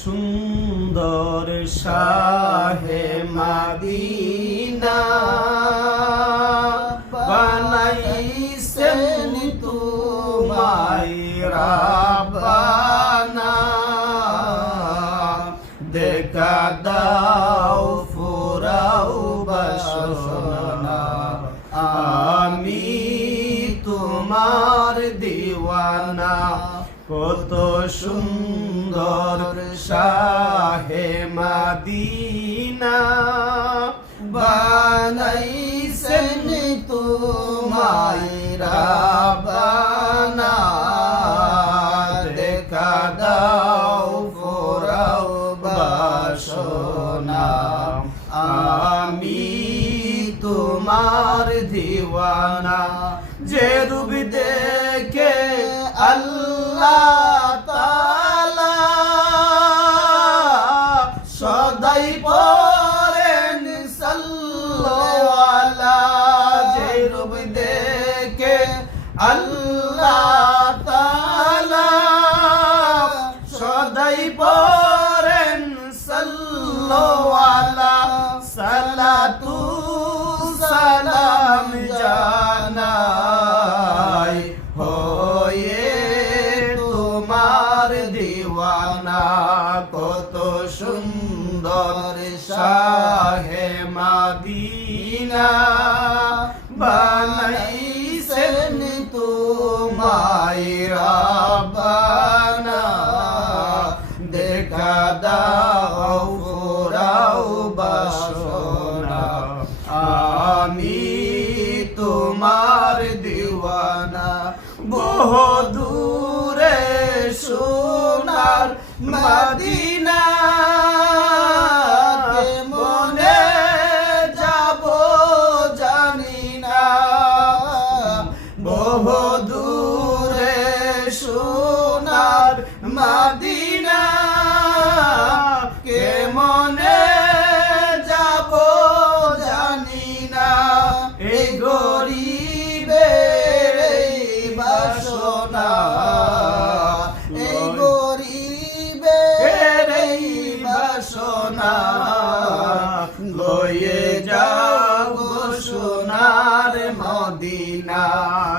সুন্দর শাহে মদিনা বানাইছেন তোমায় রাব্বানা। দেখা দাও ফুরাও বাসনা, আমি তোমার দিওয়ানা। কত সুন্দর শাহে মদিনা বানাইছেন তোমায় রাব্বানা। দেখা দাও ফুরাও বাসনা, আমি তোমার দিওয়ানা। যে রূপ দেখে আল্লাহ তাআলা সদাই পড়েন সাল্লাল্লাহু আলা। যে রূপ দেখে আল্লাহ তাআলা সদাই পড়েন সাল্লাল্লাহু আলা। সালাতু সালাম জানাই হয়ে তোমার দিওয়ানা। কত সুন্দর শাহে মদিনা বানাইছেন তোমায় রাব্বানা। দেখা দাও ফুরাও বাসনা, আমি তোমার দিওয়ানা। বহু দূরে সোনার মদিনা মনে যাব জানি না। বহু দূরে সোনার মদিনা কে মনে যাব জানি না। এই গরিবের বাসনা, এই গরিবের বাসনা লয়ে যাব সোনার মদিনা।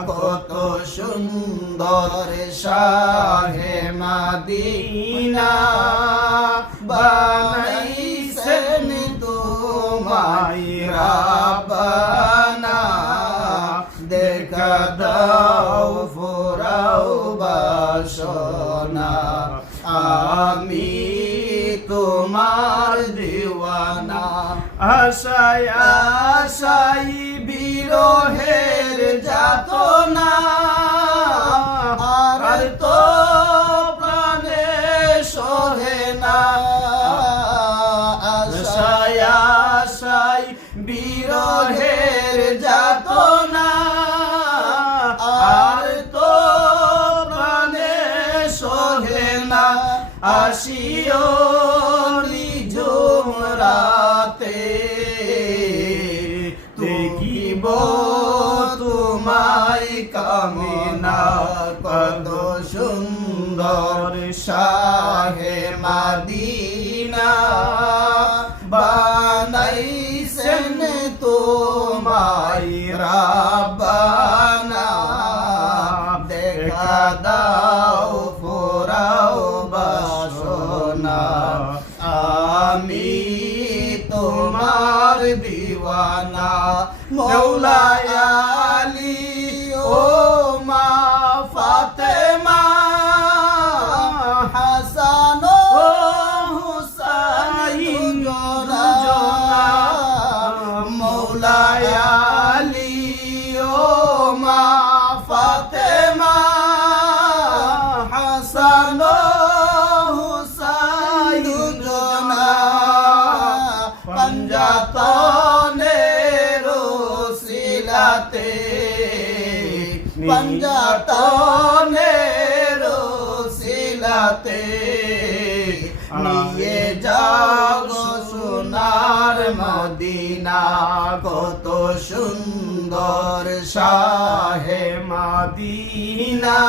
কত সুন্দর শাহে মদিনা বানাইছেন তোমায় রাব্বানা। দেখা দাও ফুরাও বাসনা, আমি তোমার দিওয়ানা। আশায় আশায় বিরহের যাতনা আর তো প্রাণে সহে না। আশায় আশায় বিরহের যাতনা আর তো প্রাণে সহে না। আসিও নিঝুম রাতে দেখিব তোমায় কামনা। কত সুন্দর শাহে মদিনা বানাইছেন তোমায় রাব্বানা। দেখা দাও ফুরাও বাসনা, আমি তোমার দিওয়ানা। মৌলায় আলী ও মা ফাতেমা হাসান ও হুসাইন দুজনা। মৌলায় আলী ও মা ফাতেমা হাসান হুসাইন দুজনা। পাঞ্জাতনের ওসিলাতে, পাঞ্জাতনের ওসিলাতে নিয়ে যাও সোনার মদিনা। কত সুন্দর শাহে মদিনা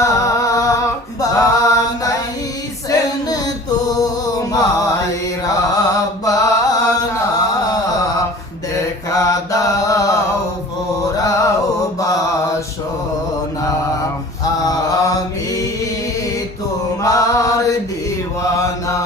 বানাইছেন তোমার তোমার দিওয়ানা।